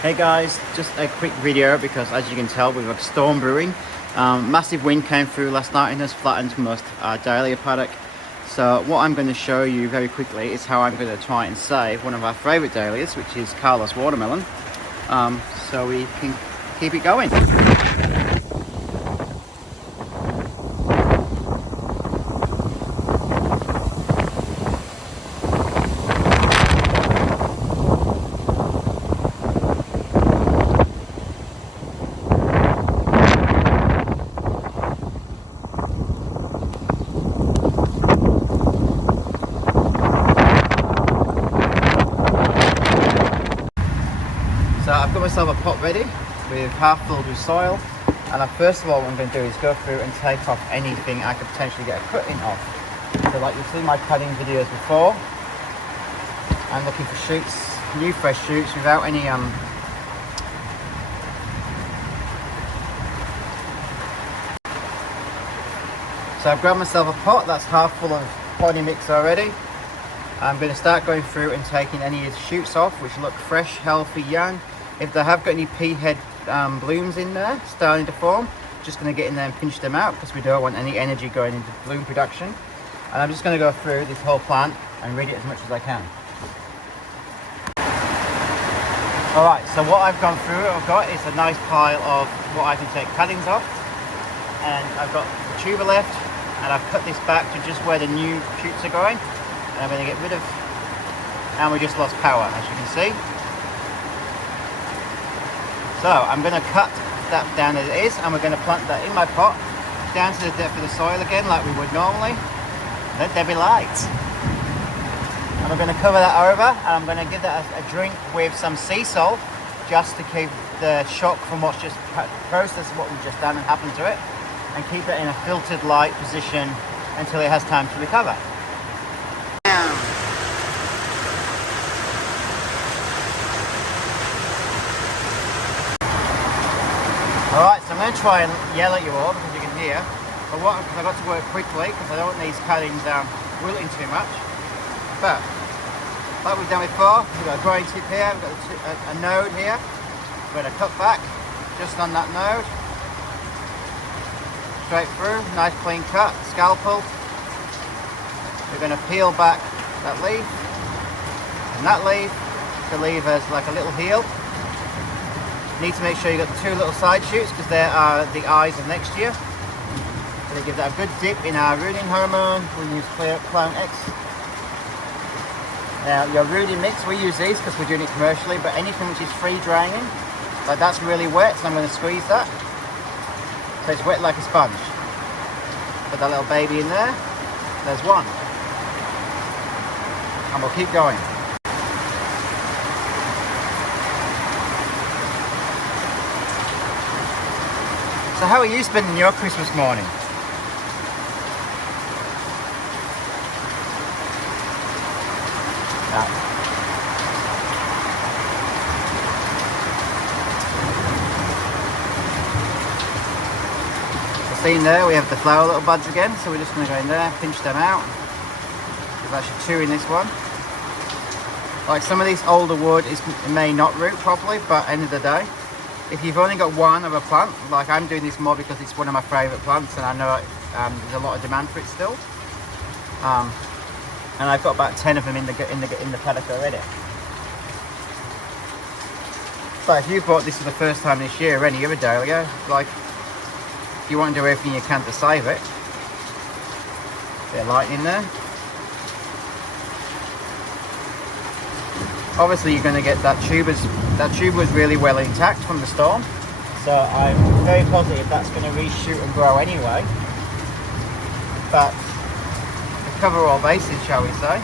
Hey guys, just a quick video because as you can tell we've got a storm brewing. Massive wind came through last night and has flattened most dahlia paddock. So what I'm going to show you very quickly is how I'm going to try and save one of our favourite dahlias, which is Carlos watermelon, so we can keep it going. So I've got myself a pot ready with half filled with soil, and first of all what I'm going to do is go through and take off anything I could potentially get a cutting off. So like you've seen my cutting videos before, I'm looking for shoots, new fresh shoots without any So I've grabbed myself a pot that's half full of potting mix already. I'm going to start going through and taking any of the shoots off which look fresh, healthy, young. If they have got any pea head blooms in there starting to form, just going to get in there and pinch them out because we don't want any energy going into bloom production. And I'm just going to go through this whole plant and read it as much as I can. Alright, so what I've gone through, I've got is a nice pile of what I can take cuttings off. And I've got the tuber left, and I've cut this back to just where the new shoots are going. And I'm going to get rid of, and we just lost power as you can see. So I'm going to cut that down as it is, and we're going to plant that in my pot down to the depth of the soil again like we would normally. Let there be light. And we're going to cover that over, and I'm going to give that a drink with some sea salt just to keep the shock from what's just processed what we've just done and happened to it, and keep it in a filtered light position until it has time to recover. Alright, so I'm going to try and yell at you all because you can hear, but because I've got to work quickly because I don't want these cuttings wilting too much. But like we've done before, we've got a growing tip here, we've got a node here. We're going to cut back just on that node, straight through, nice clean cut, scalpel. We're going to peel back that leaf and that leaf to leave us like a little heel. Need to make sure you got the two little side shoots because they are the eyes of next year. So they give that a good dip in our rooting hormone. We use Clone X. Now your rooting mix, we use these because we're doing it commercially, but anything which is free draining, like that's really wet, so I'm going to squeeze that. So it's wet like a sponge. Put that little baby in there. There's one. And we'll keep going. So how are you spending your Christmas morning? See in there we have the flower little buds again, so we're just going to go in there, pinch them out. There's actually two in this one. Like some of this older wood it may not root properly, but end of the day, if you've only got one of a plant, like I'm doing this more because it's one of my favourite plants and I know there's a lot of demand for it still. And I've got about 10 of them in the paddock already. So if you bought this for the first time this year, any other dahlia, like you want to do everything you can to save it. Bit of light in there. Obviously you're going to get that tuber was really well intact from the storm, so I'm very positive that's going to reshoot and grow anyway, but to cover all bases, shall we say,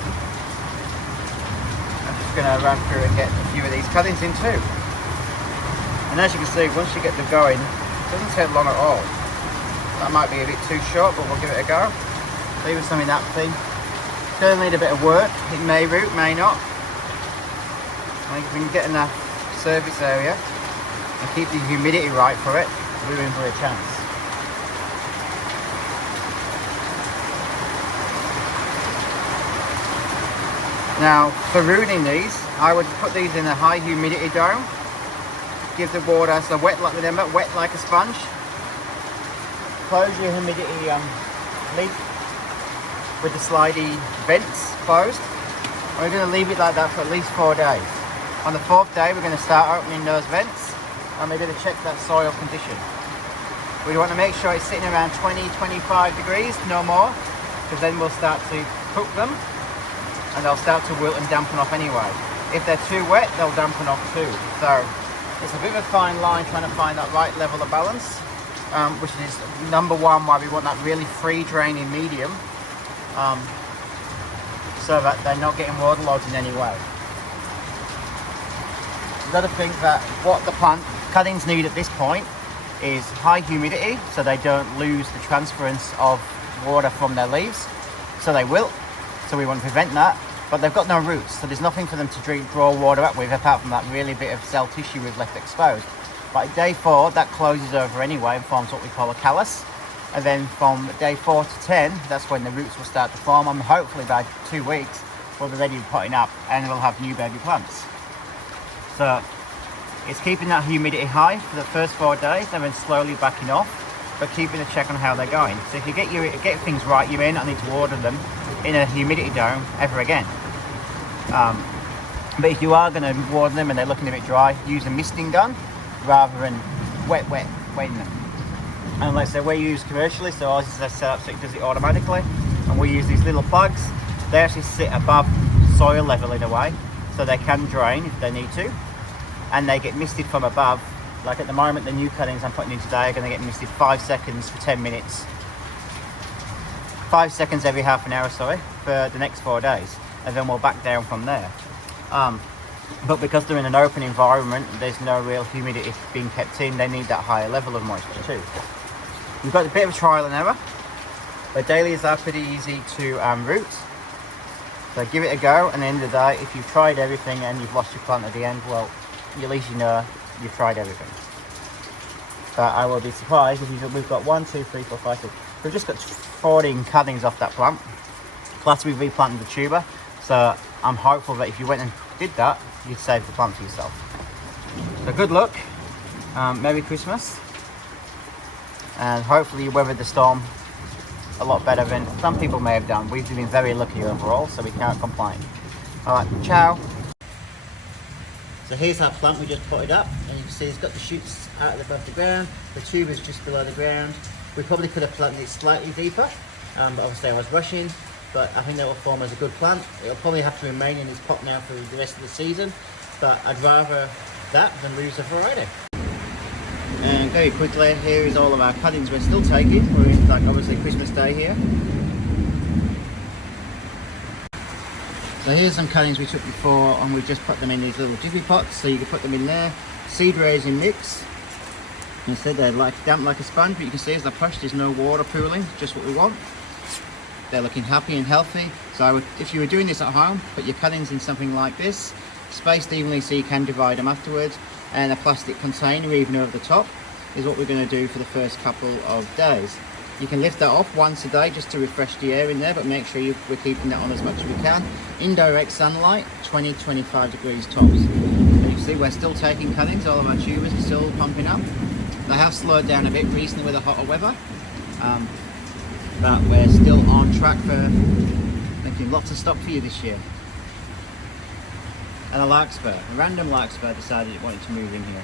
I'm just going to run through and get a few of these cuttings in too. And as you can see, once you get them going, it doesn't take long at all. That might be a bit too short, but we'll give it a go. Leave some in that thing. It's going to need a bit of work. It may root, may not. I think if we can get enough surface area and keep the humidity right for it, we're in for a chance. Now, for rooting these, I would put these in a high humidity dome give the water, so wet like, remember, wet like a sponge. Close your humidity lid with the slidey vents closed. We're going to leave it like that for at least 4 days. On the 4th day, we're going to start opening those vents and we're going to check that soil condition. We want to make sure it's sitting around 20-25 degrees, no more, because then we'll start to cook them and they'll start to wilt and dampen off anyway. If they're too wet, they'll dampen off too. So it's a bit of a fine line trying to find that right level of balance, which is number one why we want that really free draining medium, so that they're not getting waterlogged in any way. You've got to think that what the plant cuttings need at this point is high humidity, so they don't lose the transference of water from their leaves, so they wilt. So we want to prevent that, but they've got no roots, so there's nothing for them to draw water up with apart from that really bit of cell tissue we've left exposed. By day 4, that closes over anyway and forms what we call a callus. And then from day 4 to 10, that's when the roots will start to form, and hopefully by 2 weeks we'll be ready to potting up and we'll have new baby plants. So it's keeping that humidity high for the first 4 days and then slowly backing off, but keeping a check on how they're going. So if you get things right, you may not need to water them in a humidity dome ever again. But if you are going to water them and they're looking a bit dry, use a misting gun rather than wetting them. And like I said, we use commercially, so ours is set up so it does it automatically, and we use these little plugs. They actually sit above soil level in a way, so they can drain if they need to, and they get misted from above. Like at the moment, the new cuttings I'm putting in today are going to get misted 5 seconds for 10 minutes. 5 seconds every half an hour, sorry, for the next 4 days, and then we'll back down from there. But because they're in an open environment, there's no real humidity being kept in, they need that higher level of moisture too. We've got a bit of trial and error, but dahlias are pretty easy to root. So give it a go, and at the end of the day, if you've tried everything and you've lost your plant at the end, well, at least you know you've tried everything. But I will be surprised if we've got 1, 2, 3, 4, 5, 6. We've just got 14 cuttings off that plant, plus we've replanted the tuber. So I'm hopeful that if you went and did that, you'd save the plant for yourself. So good luck, Merry Christmas, and hopefully you weathered the storm a lot better than some people may have done. We've been very lucky overall, so we can't complain. Alright, ciao. So here's our plant we just potted up, and you can see it's got the shoots out above the ground, the tube is just below the ground. We probably could have planted it slightly deeper, but obviously I was rushing, but I think that will form as a good plant. It'll probably have to remain in this pot now for the rest of the season, but I'd rather that than lose a variety. And very quickly, here is all of our cuttings we're still taking. We're in, like, obviously Christmas Day here. So here's some cuttings we took before, and we just put them in these little jiffy pots, so you can put them in there. Seed raising mix. Instead they're like damp like a sponge, but you can see as they're pushed, there's no water pooling, just what we want. They're looking happy and healthy. So I would, if you were doing this at home, put your cuttings in something like this, spaced evenly so you can divide them afterwards, and a plastic container even over the top is what we're going to do for the first couple of days. You can lift that off once a day just to refresh the air in there, but make sure we're keeping that on as much as we can. Indirect sunlight, 20-25 degrees tops. And you can see we're still taking cuttings, all of our tubers are still pumping up. They have slowed down a bit recently with the hotter weather, but we're still on track for making lots of stock for you this year. And a larkspur, a random larkspur decided it wanted to move in here.